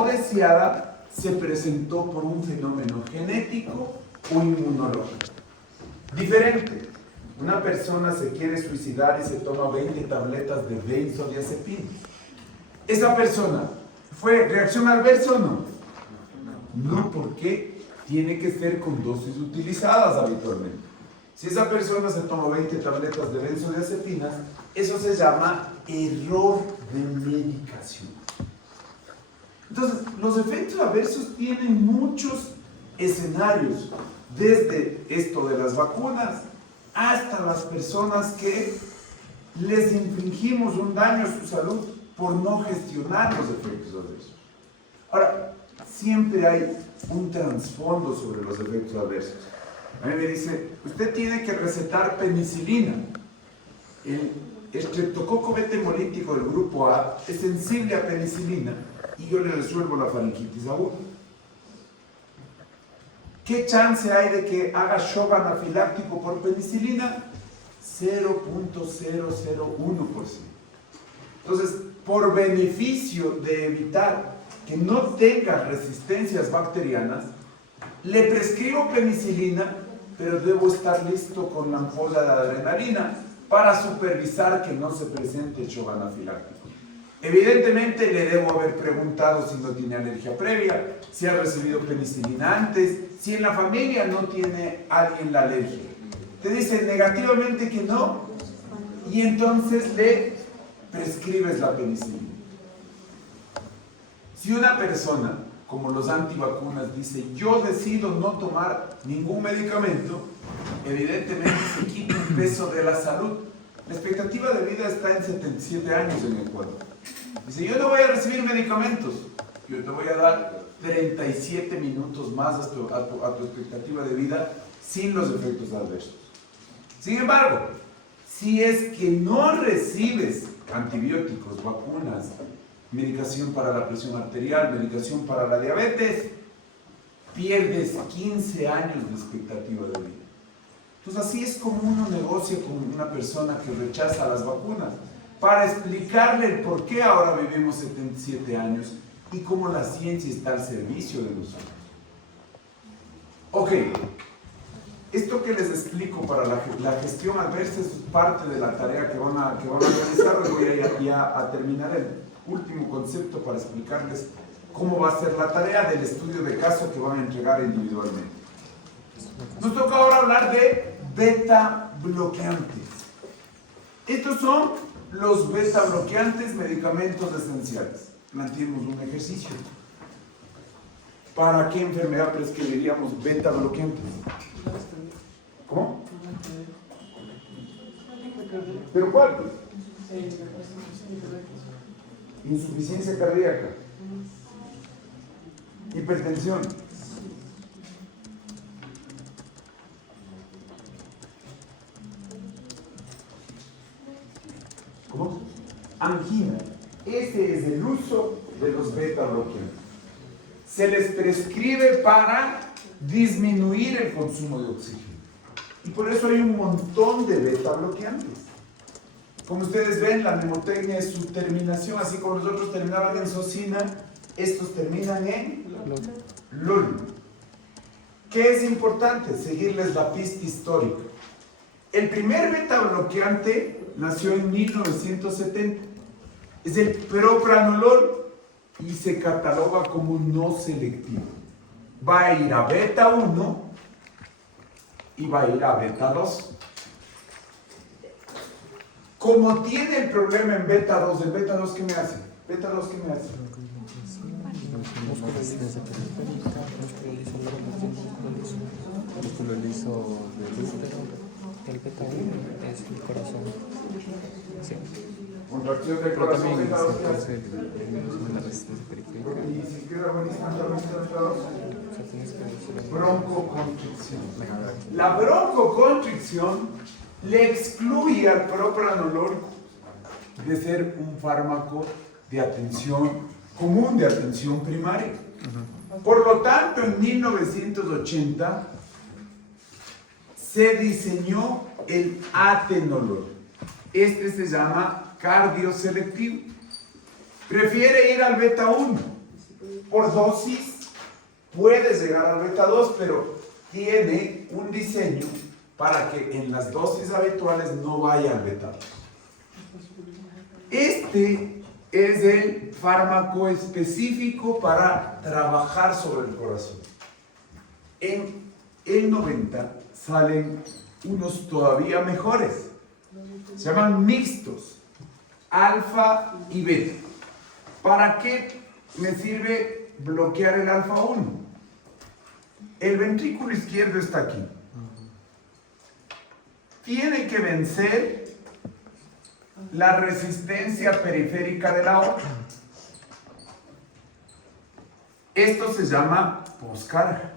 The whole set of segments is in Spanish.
no deseada se presentó por un fenómeno genético o inmunológico. Diferente. Una persona se quiere suicidar y se toma 20 tabletas de benzodiazepina. ¿Esa persona fue reacción adversa o no? No, porque tiene que ser con dosis utilizadas habitualmente. Si esa persona se toma 20 tabletas de benzodiazepinas, eso se llama error de medicación. Entonces, los efectos adversos tienen muchos escenarios, desde esto de las vacunas hasta las personas que les infligimos un daño a su salud por no gestionar los efectos adversos. Ahora, siempre hay un trasfondo sobre los efectos adversos. A mí me dice, usted tiene que recetar penicilina. El estreptococo beta hemolítico del grupo A es sensible a penicilina y yo le resuelvo la faringitis aguda. ¿Qué chance hay de que haga shock anafiláctico por penicilina? 0.001%. Entonces, por beneficio de evitar que no tenga resistencias bacterianas, le prescribo penicilina, pero debo estar listo con la ampolla de adrenalina para supervisar que no se presente el shock anafiláctico. Evidentemente le debo haber preguntado si no tiene alergia previa, si ha recibido penicilina antes, si en la familia no tiene alguien la alergia. Te dice negativamente que no, y entonces le prescribes la penicilina. Si una persona, como los antivacunas, dice yo decido no tomar ningún medicamento, evidentemente se quita un peso de la salud. La expectativa de vida está en 77 años en Ecuador. Dice, yo no voy a recibir medicamentos, yo te voy a dar 37 minutos más a tu expectativa de vida sin los efectos adversos. Sin embargo, si es que no recibes antibióticos, vacunas, medicación para la presión arterial, medicación para la diabetes, pierdes 15 años de expectativa de vida. Entonces así es como uno negocia con una persona que rechaza las vacunas, para explicarle el por qué ahora vivimos 77 años y cómo la ciencia está al servicio de nosotros. Ok, esto que les explico para la gestión adversa es parte de la tarea que van a realizar. Les voy a terminar el último concepto para explicarles cómo va a ser la tarea del estudio de caso que van a entregar individualmente. Nos toca ahora hablar de beta bloqueantes. Estos son los beta bloqueantes, medicamentos esenciales. Planteemos un ejercicio. ¿Para qué enfermedad prescribiríamos beta bloqueantes? ¿Cómo? ¿Pero cuál? Insuficiencia cardíaca. Hipertensión. ¿Cómo? Angina. Ese es el uso de los beta bloqueantes. Se les prescribe para disminuir el consumo de oxígeno. Y por eso hay un montón de beta bloqueantes. Como ustedes ven, la mnemotecnia es su terminación, así como los otros terminaban en socina, estos terminan en LUL. ¿Qué es importante? Seguirles la pista histórica. El primer beta bloqueante nació en 1970. Es el propranolol y se cataloga como no selectivo. Va a ir a beta 1 y va a ir a beta 2. Como tiene el problema en beta 2, ¿el beta 2 qué me hace? ¿Beta 2 qué me hace? Músculo liso del útero. El beta 1 es el corazón. Sí. Contracción del Pero corazón, también beta 2 se qué hace? produce la resistencia periférica. Y si queda buenísima también beta 2. Broncoconstricción. La broncoconstricción le excluye al propranolol de ser un fármaco de atención común, de atención primaria. Por lo tanto, en 1980 se diseñó el atenolol. Este se llama cardioselectivo. Prefiere ir al beta 1. por dosis puede llegar al beta 2, pero tiene un diseño para que en las dosis habituales no vaya al beta 2. Este es el fármaco específico para trabajar sobre el corazón. En el 90 salen unos todavía mejores. Se llaman mixtos, alfa y beta. ¿Para qué me sirve bloquear el alfa 1? El ventrículo izquierdo está aquí. Tiene que vencer la resistencia periférica de la aorta. Esto se llama poscarga.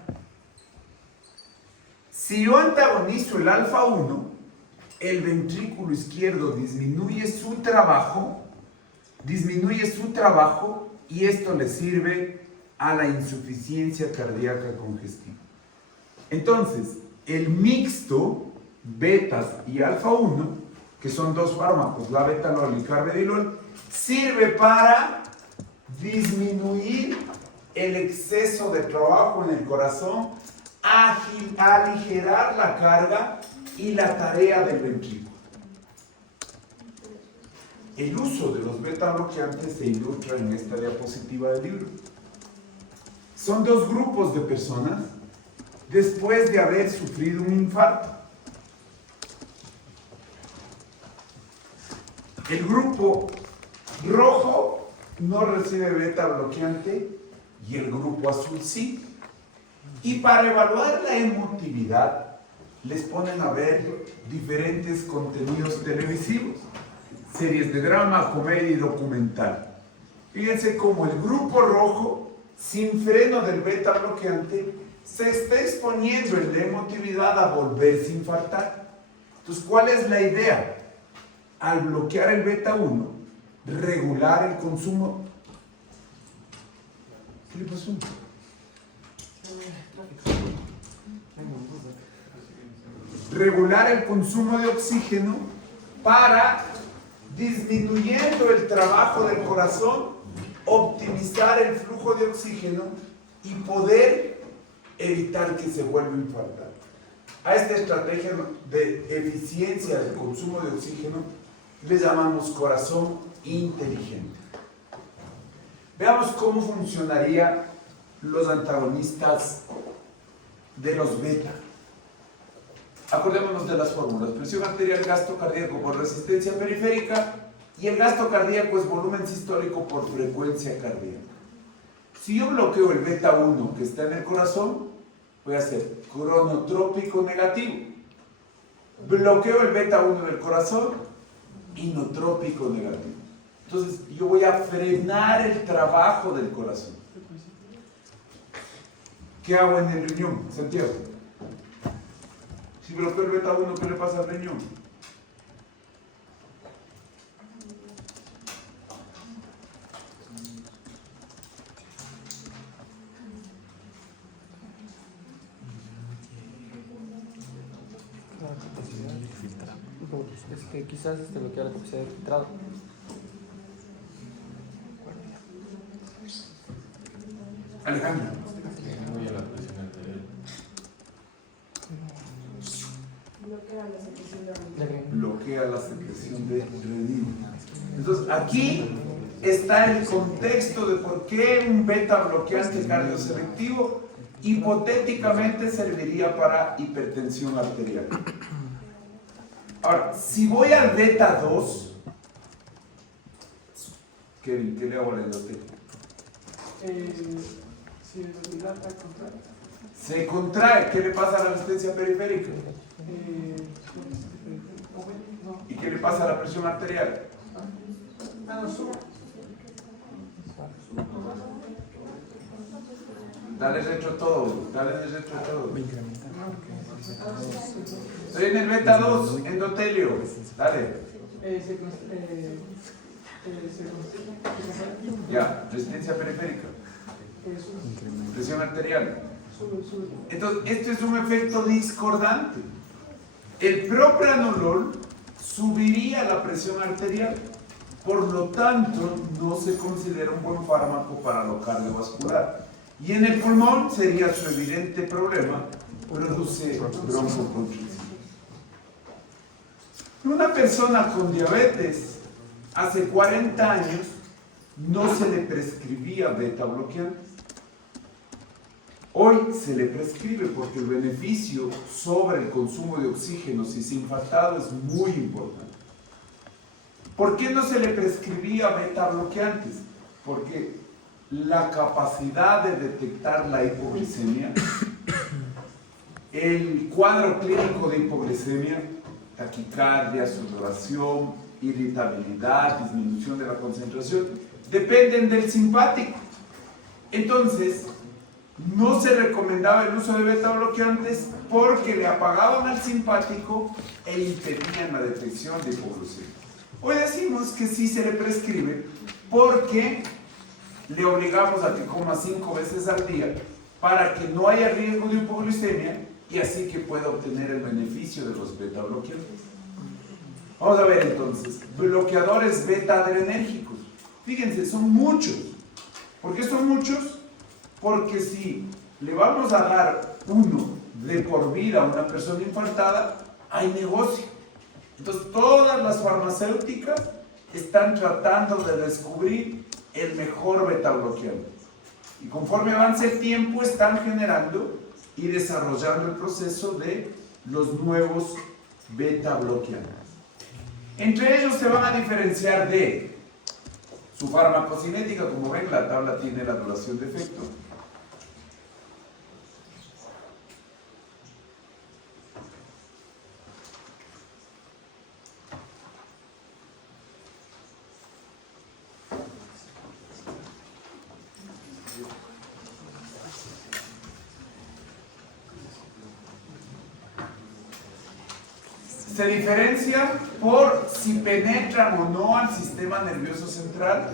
Si yo antagonizo el alfa 1, el ventrículo izquierdo disminuye su trabajo y esto le sirve a la insuficiencia cardíaca congestiva. Entonces, el mixto, betas y alfa 1, que son dos fármacos, la betanol y carvedilol, sirve para disminuir el exceso de trabajo en el corazón, aligerar la carga y la tarea del ventrículo. El uso de los beta bloqueantes se ilustra en esta diapositiva del libro. Son dos grupos de personas después de haber sufrido un infarto. El grupo rojo no recibe beta bloqueante y el grupo azul sí. Y para evaluar la emotividad, les ponen a ver diferentes contenidos televisivos, series de drama, comedia y documental. Fíjense cómo el grupo rojo, sin freno del beta bloqueante, se está exponiendo en la emotividad a volverse a infartar. Entonces, ¿cuál es la idea? Al bloquear el beta 1, regular el consumo. ¿Qué le pasó? Regular el consumo de oxígeno para, disminuyendo el trabajo del corazón, optimizar el flujo de oxígeno y poder evitar que se vuelva a infartar. A esta estrategia de eficiencia del consumo de oxígeno le llamamos corazón inteligente. Veamos cómo funcionarían los antagonistas de los beta. Acordémonos de las fórmulas: presión arterial, gasto cardíaco por resistencia periférica, y el gasto cardíaco es volumen sistólico por frecuencia cardíaca. Si yo bloqueo el beta 1 que está en el corazón, voy a hacer cronotrópico negativo. Bloqueo el beta 1 del corazón, inotrópico negativo. Entonces yo voy a frenar el trabajo del corazón. ¿Qué hago en el riñón, Santiago? Si bloqueo el beta 1, ¿qué le pasa al riñón? Es que quizás bloquea la capacidad de filtrado. Alejandro. Bloquea la secreción de renina. Entonces aquí está el contexto de por qué un beta bloqueante cardioselectivo hipotéticamente serviría para hipertensión arterial. Ahora, si voy al beta 2, ¿qué le hago al endotelio? Si el dilata, contrae. Se contrae. ¿Qué le pasa a la resistencia periférica? ¿Y qué le pasa a la presión arterial? Dale retro todo, dale retro todo. Estoy en el beta 2, endotelio. Dale. Ya, resistencia periférica. Presión arterial. Entonces, esto es un efecto discordante. El propranolol subiría la presión arterial Por lo tanto, no se considera un buen fármaco para lo cardiovascular. Y en el pulmón sería su evidente problema, produce broncoconstricción. Una persona con diabetes hace 40 años no se le prescribía beta bloqueantes. Hoy se le prescribe porque el beneficio sobre el consumo de oxígeno cisinfartado es muy importante. ¿Por qué no se le prescribía beta bloqueantes? Porque la capacidad de detectar la hipoglicemia, el cuadro clínico de hipoglicemia, taquicardia, sudoración, irritabilidad, disminución de la concentración, dependen del simpático. Entonces, no se recomendaba el uso de beta bloqueantes porque le apagaban al simpático e impedían la detección de hipoglucemia. Hoy decimos que sí se le prescribe porque le obligamos a que coma 5 veces al día para que no haya riesgo de hipoglucemia y así que pueda obtener el beneficio de los beta bloqueantes. Vamos a ver entonces, bloqueadores beta adrenérgicos. Fíjense, son muchos. ¿Por qué son muchos? Porque si le vamos a dar uno de por vida a una persona infartada, hay negocio. Entonces todas las farmacéuticas están tratando de descubrir el mejor beta bloqueante. Y conforme avance el tiempo están generando y desarrollando el proceso de los nuevos beta bloqueantes. Entre ellos se van a diferenciar de su farmacocinética. Como ven, la tabla tiene la duración de efecto. Se diferencia por si penetran o no al sistema nervioso central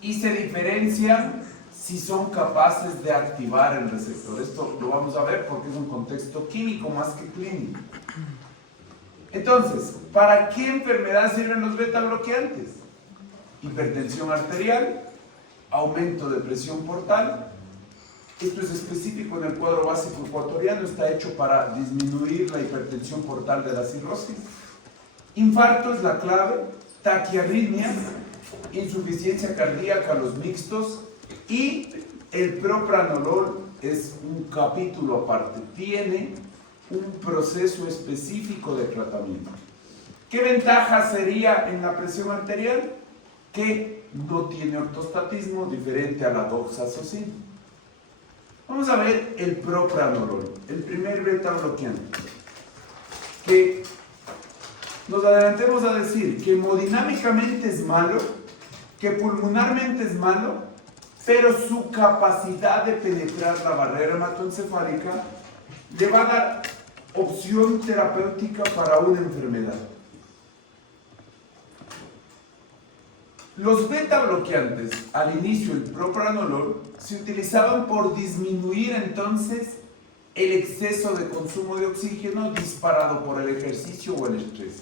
y se diferencian si son capaces de activar el receptor. Esto lo vamos a ver porque es un contexto químico más que clínico. Entonces, ¿para qué enfermedad sirven los beta bloqueantes? Hipertensión arterial, aumento de presión portal. Esto es específico en el cuadro básico ecuatoriano, está hecho para disminuir la hipertensión portal de la cirrosis. Infarto es la clave, taquiarritmia, insuficiencia cardíaca, los mixtos, y el propranolol es un capítulo aparte, tiene un proceso específico de tratamiento. ¿Qué ventaja sería en la presión arterial? Que no tiene ortostatismo diferente a la doxazosina. Vamos a ver el propranolol, el primer beta bloqueante, que nos adelantemos a decir que hemodinámicamente es malo, que pulmonarmente es malo, pero su capacidad de penetrar la barrera hematoencefálica le va a dar opción terapéutica para una enfermedad. Los beta bloqueantes, al inicio el propranolol, se utilizaban por disminuir entonces el exceso de consumo de oxígeno disparado por el ejercicio o el estrés.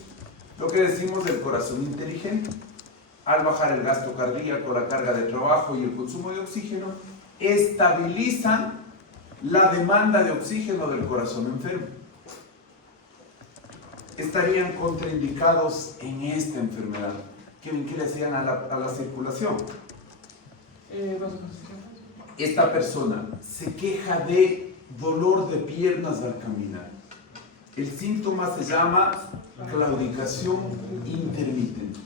Lo que decimos del corazón inteligente. Al bajar el gasto cardíaco, la carga de trabajo y el consumo de oxígeno, estabilizan la demanda de oxígeno del corazón enfermo. Estarían contraindicados en esta enfermedad. ¿Qué le hacían a la circulación? Esta persona se queja de dolor de piernas al caminar. El síntoma se llama claudicación intermitente.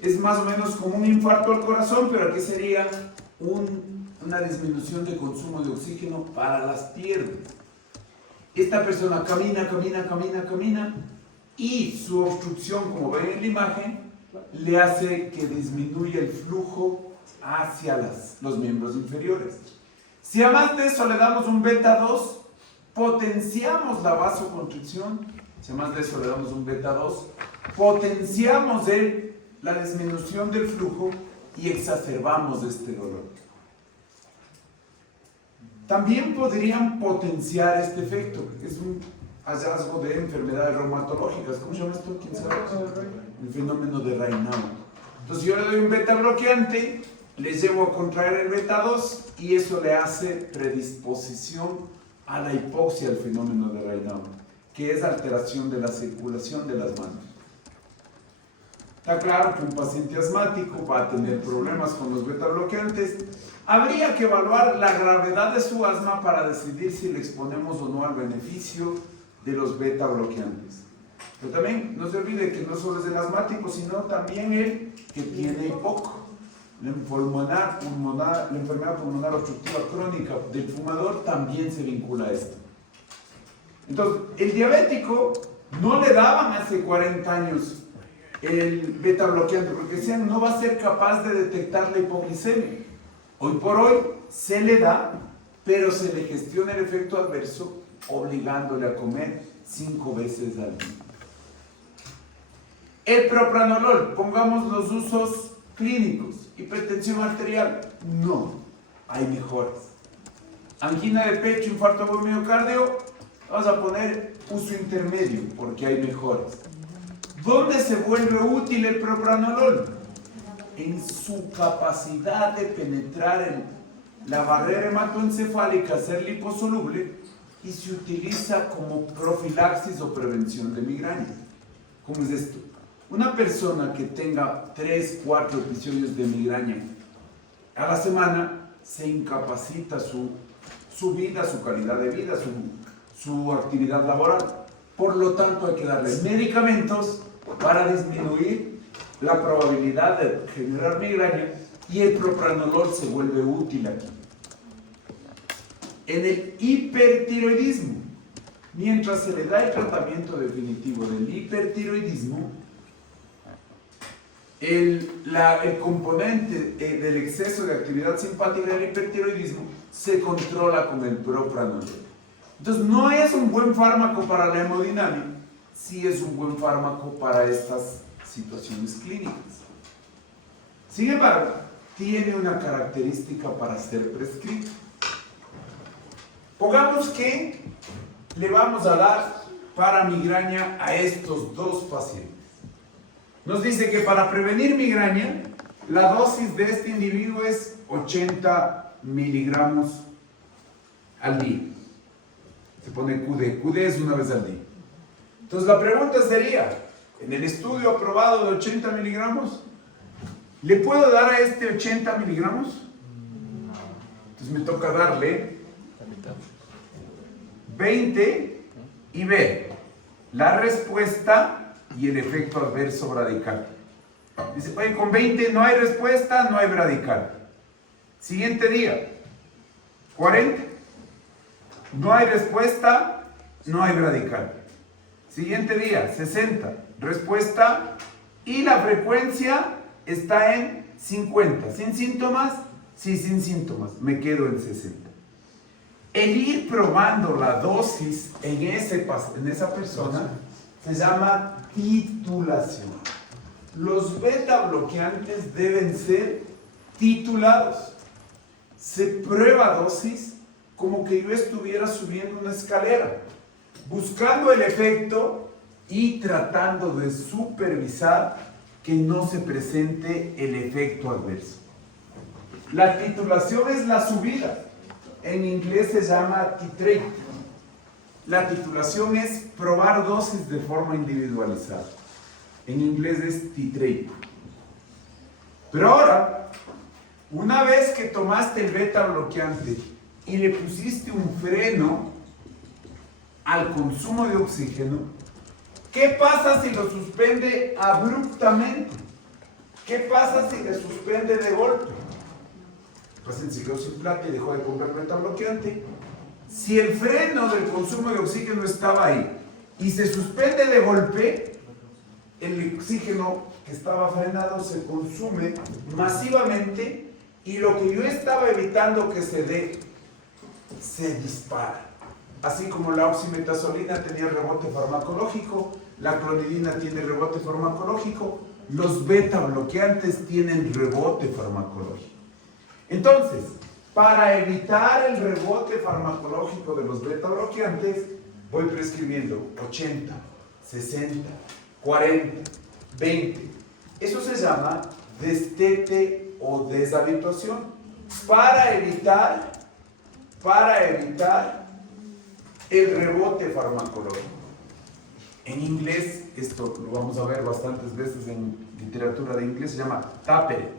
Es más o menos como un infarto al corazón, pero aquí sería una disminución de consumo de oxígeno para las piernas. Esta persona camina y su obstrucción, como ven en la imagen, le hace que disminuya el flujo hacia los miembros inferiores. Si además de eso le damos un beta 2, potenciamos la vasoconstricción. Si además de eso le damos un beta 2, potenciamos la disminución del flujo y exacerbamos este dolor. También podrían potenciar este efecto. Es un hallazgo de enfermedades reumatológicas. ¿Cómo se llama esto? ¿Quién sabe? El fenómeno de Raynaud. Entonces yo le doy un beta bloqueante, le llevo a contraer el beta 2 y eso le hace predisposición a la hipoxia, el fenómeno de Raynaud, que es alteración de la circulación de las manos. Está claro que un paciente asmático va a tener problemas con los beta bloqueantes. Habría que evaluar la gravedad de su asma para decidir si le exponemos o no al beneficio de los beta bloqueantes. Pero también no se olvide que no solo es el asmático, sino también el que tiene EPOC. La enfermedad pulmonar obstructiva crónica del fumador también se vincula a esto. Entonces, el diabético no le daban hace 40 años el beta bloqueante porque decían no va a ser capaz de detectar la hipoglicemia. Hoy por hoy se le da, pero se le gestiona el efecto adverso obligándole a comer 5 veces al día. El propranolol, pongamos los usos clínicos. Hipertensión arterial, no, hay mejoras. Angina de pecho, infarto por miocardio, vamos a poner uso intermedio porque hay mejoras. ¿Dónde se vuelve útil el propranolol? En su capacidad de penetrar en la barrera hematoencefálica, ser liposoluble, y se utiliza como profilaxis o prevención de migraña. ¿Cómo es esto? Una persona que tenga 3, 4 episodios de migraña a la semana se incapacita su vida, su calidad de vida, su actividad laboral. Por lo tanto, hay que darle medicamentos para disminuir la probabilidad de generar migraña y el propranolol se vuelve útil aquí. En el hipertiroidismo, mientras se le da el tratamiento definitivo del hipertiroidismo, el componente del exceso de actividad simpática del hipertiroidismo se controla con el propranolol. Entonces, no es un buen fármaco para la hemodinamia, sí es un buen fármaco para estas situaciones clínicas. Sin embargo, tiene una característica para ser prescrito. Pongamos que le vamos a dar para migraña a estos 2 pacientes. Nos dice que para prevenir migraña, la dosis de este individuo es 80 miligramos al día. Se pone QD. QD es una vez al día. Entonces la pregunta sería, en el estudio aprobado de 80 miligramos, ¿le puedo dar a este 80 miligramos? Entonces me toca darle 20 y ver la respuesta y el efecto adverso bradicardia. Dice, oye, con 20 no hay respuesta, no hay bradicardia. Siguiente día, 40. No hay respuesta, no hay bradicardia. Siguiente día, 60. Respuesta y la frecuencia está en 50. ¿Sin síntomas? Sí, sin síntomas. Me quedo en 60. El ir probando la dosis en esa persona se llama titulación. Los beta bloqueantes deben ser titulados. Se prueba dosis como que yo estuviera subiendo una escalera, buscando el efecto y tratando de supervisar que no se presente el efecto adverso. La titulación es la subida. En inglés se llama titrate. La titulación es probar dosis de forma individualizada. En inglés es titrate. Pero ahora, una vez que tomaste el beta bloqueante y le pusiste un freno al consumo de oxígeno, ¿qué pasa si lo suspende abruptamente? ¿Qué pasa si le suspende de golpe? El paciente se quedó sin plata y dejó de comprar beta bloqueante. Si el freno del consumo de oxígeno estaba ahí y se suspende de golpe, el oxígeno que estaba frenado se consume masivamente y lo que yo estaba evitando que se dé, se dispara. Así como la oximetazolina tenía rebote farmacológico, la clonidina tiene rebote farmacológico, los beta bloqueantes tienen rebote farmacológico. Entonces, para evitar el rebote farmacológico de los beta bloqueantes, voy prescribiendo 80, 60, 40, 20. Eso se llama destete o deshabituación para evitar el rebote farmacológico. En inglés, esto lo vamos a ver bastantes veces en literatura de inglés, se llama taperet.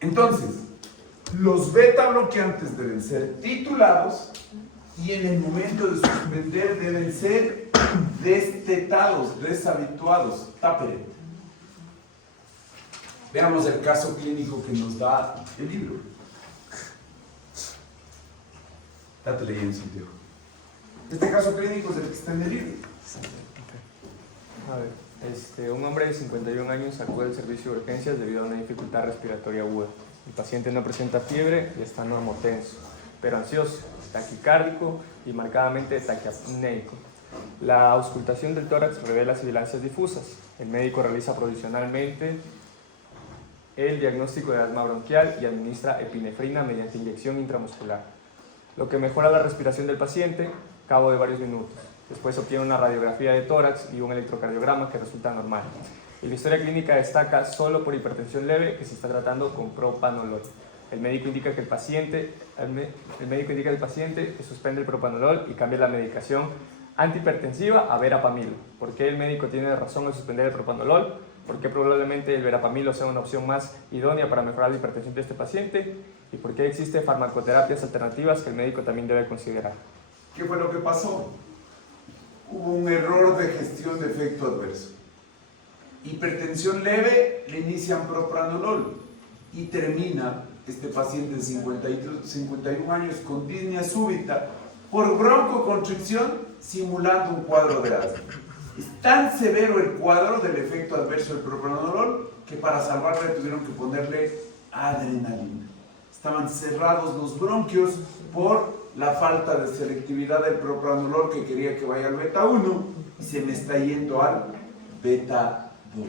Entonces, los beta bloqueantes deben ser titulados y en el momento de suspender deben ser destetados, deshabituados, taperet. Veamos el caso clínico que nos da el libro. Date leyendo, Santiago. Este caso clínico es el que está en el libro. A ver, un hombre de 51 años acude al servicio de urgencias debido a una dificultad respiratoria aguda. El paciente no presenta fiebre y está normotenso, pero ansioso, taquicárdico y marcadamente taquiapnéico. La auscultación del tórax revela sibilancias difusas. El médico realiza provisionalmente el diagnóstico de asma bronquial y administra epinefrina mediante inyección intramuscular, lo que mejora la respiración del paciente a cabo de varios minutos. Después obtiene una radiografía de tórax y un electrocardiograma que resulta normal. En la historia clínica destaca solo por hipertensión leve que se está tratando con propanolol. El médico indica que el paciente que suspende el propanolol y cambia la medicación antihipertensiva a verapamilo. ¿Por qué el médico tiene razón al suspender el propanolol? Porque probablemente el verapamilo sea una opción más idónea para mejorar la hipertensión de este paciente y por qué existen farmacoterapias alternativas que el médico también debe considerar. ¿Qué fue lo que pasó? Hubo un error de gestión de efecto adverso. Hipertensión leve, le inician propranolol y termina este paciente de 51 años con disnea súbita por broncoconstricción simulando un cuadro de asma. Es tan severo el cuadro del efecto adverso del propranolol que para salvarle tuvieron que ponerle adrenalina. Estaban cerrados los bronquios por la falta de selectividad del propranolol que quería que vaya al beta 1 y se me está yendo al beta 2.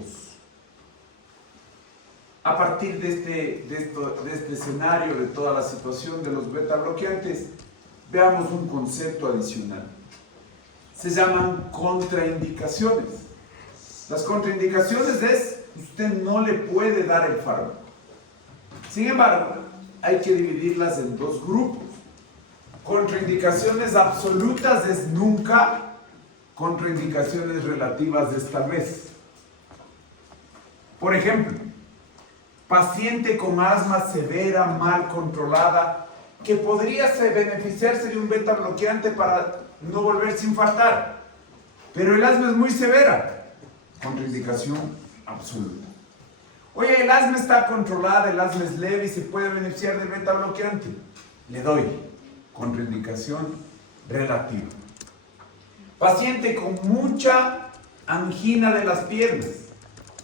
A partir de este escenario, de toda la situación de los beta bloqueantes, veamos un concepto adicional. Se llaman contraindicaciones. Las contraindicaciones es, usted no le puede dar el fármaco. Sin embargo, hay que dividirlas en dos grupos. Contraindicaciones absolutas es nunca, contraindicaciones relativas es tal vez. Por ejemplo, paciente con asma severa, mal controlada, que podría beneficiarse de un beta bloqueante para no volverse a infartar, pero el asma es muy severa, contraindicación absoluta. Oye, el asma está controlada, el asma es leve y se puede beneficiar del beta bloqueante, le doy contraindicación relativa. Paciente con mucha angina de las piernas,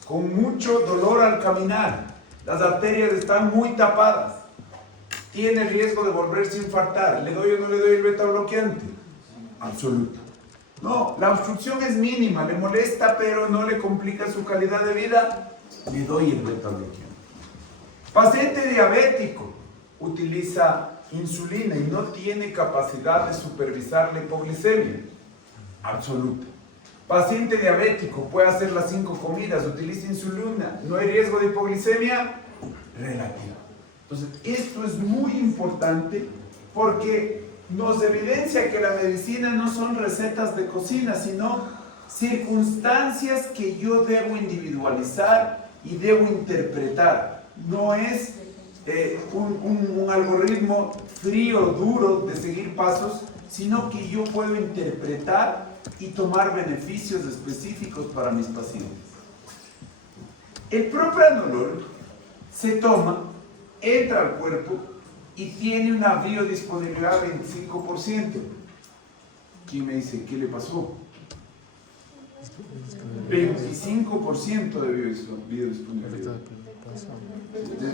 con mucho dolor al caminar, las arterias están muy tapadas, tiene riesgo de volverse a infartar, ¿le doy o no le doy el beta bloqueante? Absoluta. No, la obstrucción es mínima, le molesta pero no le complica su calidad de vida, le doy el beta bloqueante. Paciente diabético utiliza insulina y no tiene capacidad de supervisar la hipoglicemia, absoluta. Paciente diabético puede hacer las 5 comidas, utiliza insulina, no hay riesgo de hipoglicemia, relativa. Entonces, esto es muy importante porque nos evidencia que la medicina no son recetas de cocina, sino circunstancias que yo debo individualizar y debo interpretar. No es un algoritmo frío, duro de seguir pasos, sino que yo puedo interpretar y tomar beneficios específicos para mis pacientes. El propranolol se toma, entra al cuerpo y tiene una biodisponibilidad de 25%. ¿Quién me dice qué le pasó? 25% de biodisponibilidad.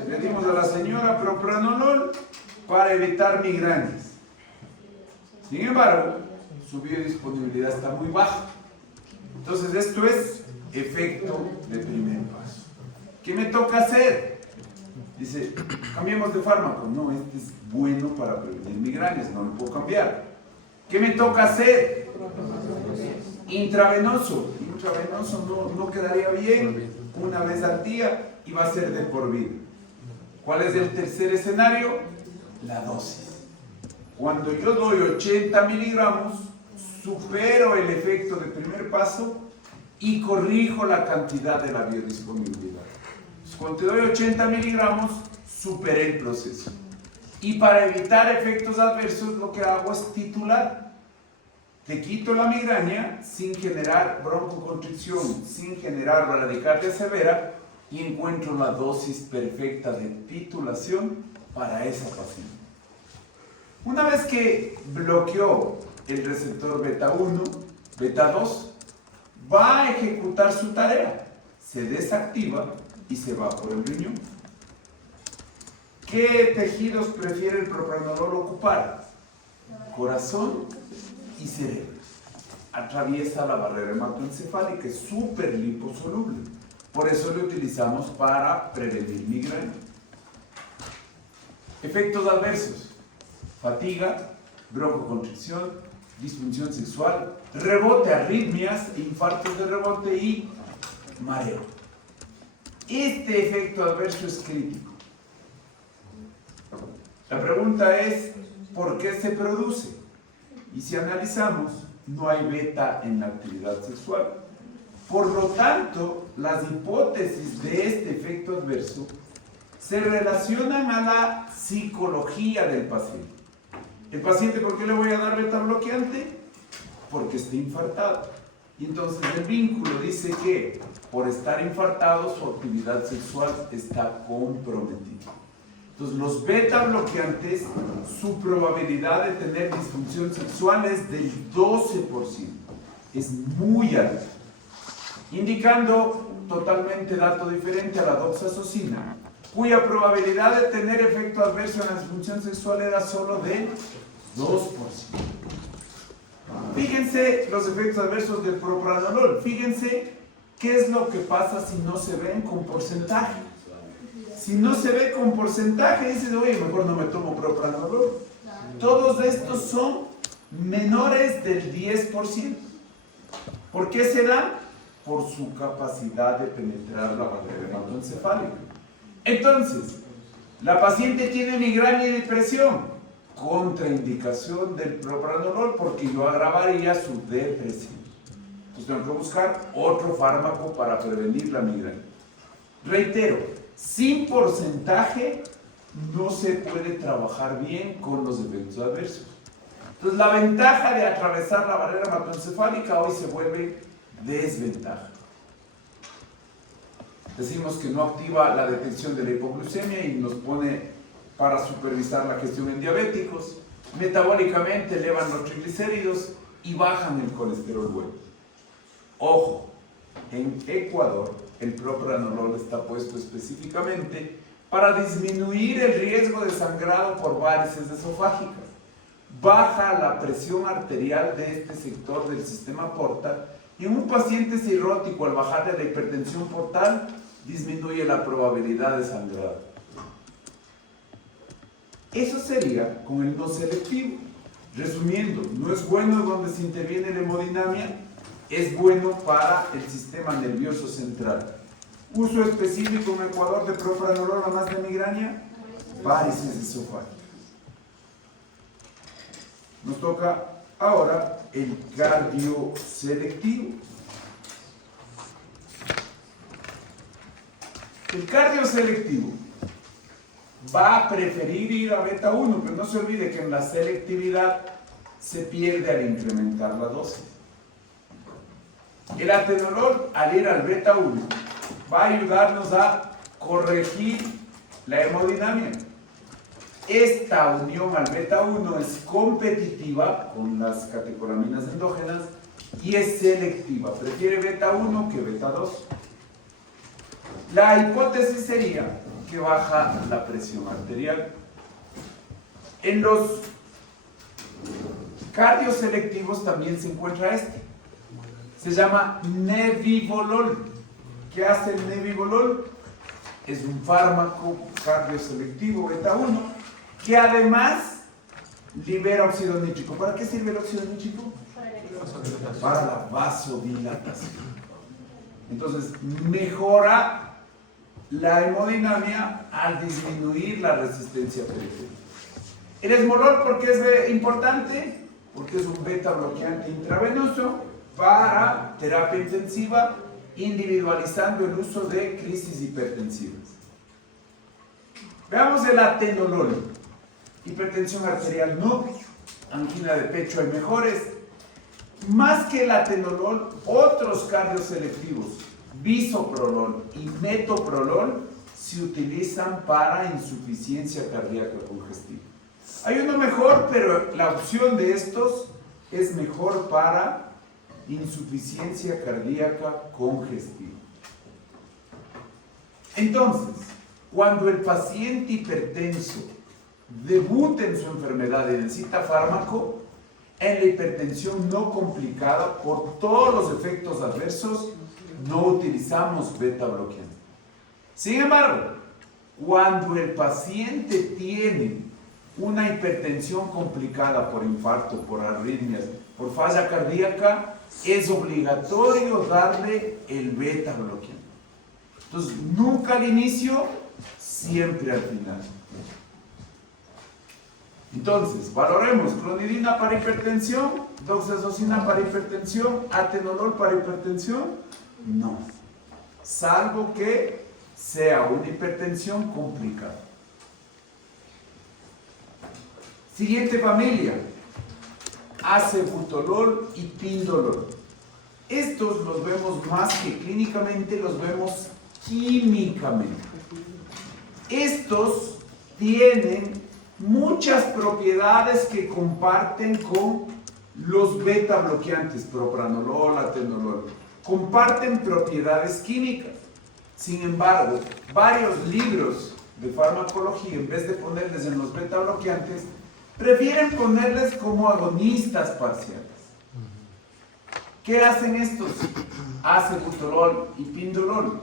Le dimos a la señora propranolol para evitar migrañas. Sin embargo, su biodisponibilidad está muy baja. Entonces, esto es efecto de primer paso. ¿Qué me toca hacer? Dice, cambiemos de fármaco. No, este es bueno para prevenir migrañas, no lo puedo cambiar. ¿Qué me toca hacer? Intravenoso. Intravenoso no quedaría bien. una vez al día y va a ser de por vida. ¿Cuál es el tercer escenario? La dosis. Cuando yo doy 80 miligramos, supero el efecto del primer paso y corrijo la cantidad de la biodisponibilidad. Entonces, cuando te doy 80 miligramos, superé el proceso. Y para evitar efectos adversos, lo que hago es titular. Te quito la migraña sin generar broncoconstricción, sin generar bradicardia severa y encuentro la dosis perfecta de titulación para esa paciente. Una vez que bloqueó el receptor beta 1, beta 2, va a ejecutar su tarea. Se desactiva y se va por el riñón. ¿Qué tejidos prefiere el propranolol ocupar? Corazón y cerebro. Atraviesa la barrera hematoencefálica, es súper liposoluble. Por eso lo utilizamos para prevenir migraña. Efectos adversos: fatiga, broncoconstricción, disfunción sexual, rebote, arritmias, infartos de rebote y mareo. Este efecto adverso es crítico. La pregunta es, ¿por qué se produce? Y si analizamos, no hay beta en la actividad sexual. Por lo tanto, las hipótesis de este efecto adverso se relacionan a la psicología del paciente. El paciente, ¿por qué le voy a dar beta bloqueante? Porque está infartado. Y entonces el vínculo dice que por estar infartado su actividad sexual está comprometida. Entonces los beta bloqueantes, su probabilidad de tener disfunción sexual es del 12%. Es muy alta. Indicando totalmente dato diferente a la doxazosina, cuya probabilidad de tener efecto adverso en la disfunción sexual era solo de 2%. Fíjense los efectos adversos del propranolol. Fíjense qué es lo que pasa si no se ven con porcentaje. Si no se ve con porcentaje, dices, oye, mejor no me tomo propranolol. Todos estos son menores del 10%. ¿Por qué se dan? Por su capacidad de penetrar la barrera hematoencefálica. Entonces, la paciente tiene migraña y depresión, contraindicación del propranolol porque lo agravaría su depresión. Entonces tengo que buscar otro fármaco para prevenir la migraña. Reitero, sin porcentaje no se puede trabajar bien con los efectos adversos. Entonces la ventaja de atravesar la barrera hematoencefálica hoy se vuelve desventaja. Decimos que no activa la detección de la hipoglucemia y nos pone para supervisar la gestión en diabéticos. Metabólicamente elevan los triglicéridos y bajan el colesterol bueno. Ojo, en Ecuador el propranolol está puesto específicamente para disminuir el riesgo de sangrado por varices esofágicas. Baja la presión arterial de este sector del sistema portal y en un paciente cirrótico al bajarle la hipertensión portal disminuye la probabilidad de sangrado. Eso sería con el no selectivo. Resumiendo, no es bueno donde se interviene la hemodinamia, es bueno para el sistema nervioso central. Uso específico en Ecuador de propranolol además de migraña, varices esofágicas. Nos toca ahora el cardioselectivo. El cardioselectivo va a preferir ir a beta 1, pero no se olvide que en la selectividad se pierde al incrementar la dosis. El atenolol, al ir al beta 1, va a ayudarnos a corregir la hemodinamia. Esta unión al beta 1 es competitiva con las catecolaminas endógenas y es selectiva. Prefiere beta 1 que beta 2. La hipótesis sería que baja la presión arterial. En los cardioselectivos también se encuentra este. Se llama nebivolol. ¿Qué hace el nebivolol? Es un fármaco cardioselectivo beta 1 que además libera óxido nítrico. ¿Para qué sirve el óxido nítrico? Para la vasodilatación. Entonces, mejora la hemodinamia al disminuir la resistencia periférica. El esmolol, ¿por qué es importante? Porque es un beta bloqueante intravenoso para terapia intensiva, individualizando el uso de crisis hipertensivas. Veamos el atenolol. Hipertensión arterial no, angina de pecho hay mejores. Más que el atenolol, otros cardioselectivos, bisoprolol y metoprolol, se utilizan para insuficiencia cardíaca congestiva. Hay uno mejor, pero la opción de estos es mejor para insuficiencia cardíaca congestiva. Entonces, cuando el paciente hipertenso debuta en su enfermedad y necesita fármaco, en la hipertensión no complicada, por todos los efectos adversos, no utilizamos beta bloqueante. Sin embargo, cuando el paciente tiene una hipertensión complicada por infarto, por arritmias, por falla cardíaca, es obligatorio darle el beta bloqueante. Entonces, nunca al inicio, siempre al final. Entonces, valoremos clonidina para hipertensión, doxazosina para hipertensión, atenolol para hipertensión. No, salvo que sea una hipertensión complicada. Siguiente familia, acebutolol y pindolol. Estos los vemos más que clínicamente, los vemos químicamente. Estos tienen muchas propiedades que comparten con los beta bloqueantes, propranolol, atenolol. Comparten propiedades químicas. Sin embargo, varios libros de farmacología, en vez de ponerles en los beta bloqueantes, prefieren ponerles como agonistas parciales. ¿Qué hacen estos? Acebutolol y pindolol.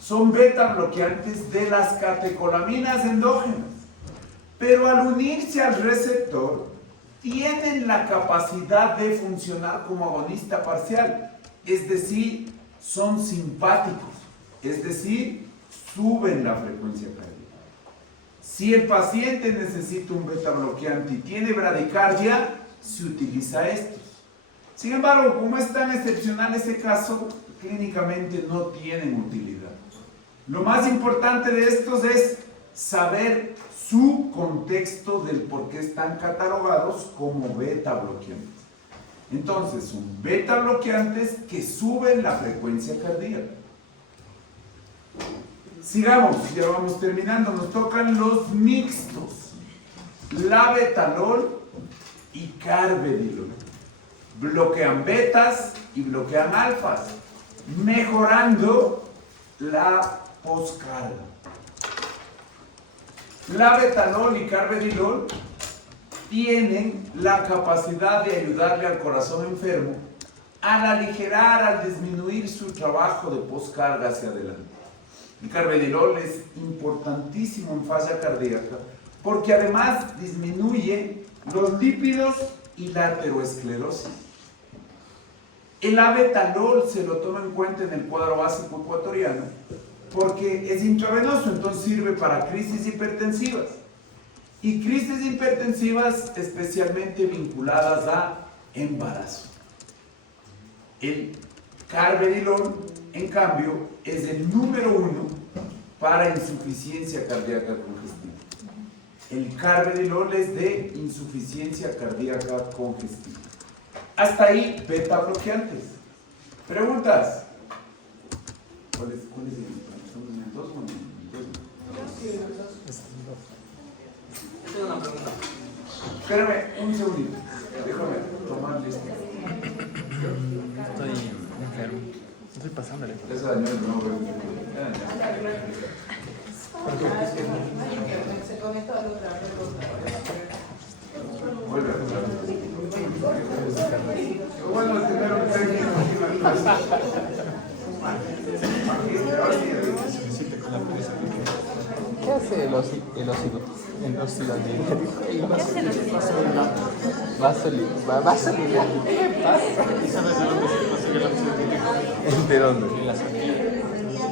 Son beta bloqueantes de las catecolaminas endógenas, pero al unirse al receptor, tienen la capacidad de funcionar como agonista parcial, es decir, son simpáticos, es decir, suben la frecuencia cardíaca. Si el paciente necesita un beta bloqueante y tiene bradicardia, se utiliza estos. Sin embargo, como es tan excepcional ese caso, clínicamente no tienen utilidad. Lo más importante de estos es saber su contexto del por qué están catalogados como beta bloqueantes. Entonces, son beta bloqueantes que suben la frecuencia cardíaca. Sigamos, ya vamos terminando. Nos tocan los mixtos, labetalol y carvedilol. Bloquean betas y bloquean alfas, mejorando la poscarga. Labetalol y carvedilol tienen la capacidad de ayudarle al corazón enfermo al aligerar, al disminuir su trabajo de poscarga hacia adelante. El carvedilol es importantísimo en falla cardíaca porque además disminuye los lípidos y la aterosclerosis. El labetalol se lo toma en cuenta en el cuadro básico ecuatoriano porque es intravenoso, entonces sirve para crisis hipertensivas. Y crisis hipertensivas especialmente vinculadas a embarazo. El carvedilol, en cambio, es el número 1 para insuficiencia cardíaca congestiva. El carvedilol es de insuficiencia cardíaca congestiva. Hasta ahí, beta bloqueantes. ¿Preguntas? ¿Cuál es el? ¿Son en dos o en dos? Tengo una pregunta. Espérame un segundito. Déjame tomar lista. Estoy enfermo. Estoy pasándole. Eso dañó el nombre. Se conectó al otra. Vuelve a pasar. Bueno, primero que hay que ¿Qué hace el óxido? Vaselina. ¿Qué pasa? ¿De dónde? En la sandía.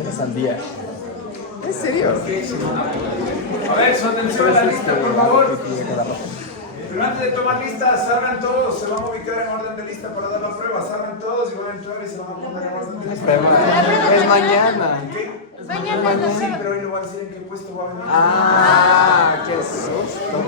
La sandía. ¿En serio? A ver, su atención a la lista, por favor. Pero antes de tomar lista, salgan todos. Se van a ubicar en orden de lista para dar la prueba. Salgan todos y van a entrar y se van a poner en orden de lista. Es mañana. ¿Qué? Mañana. Sí, pero hoy le voy a decir en qué puesto va a venir. Ah, qué susto.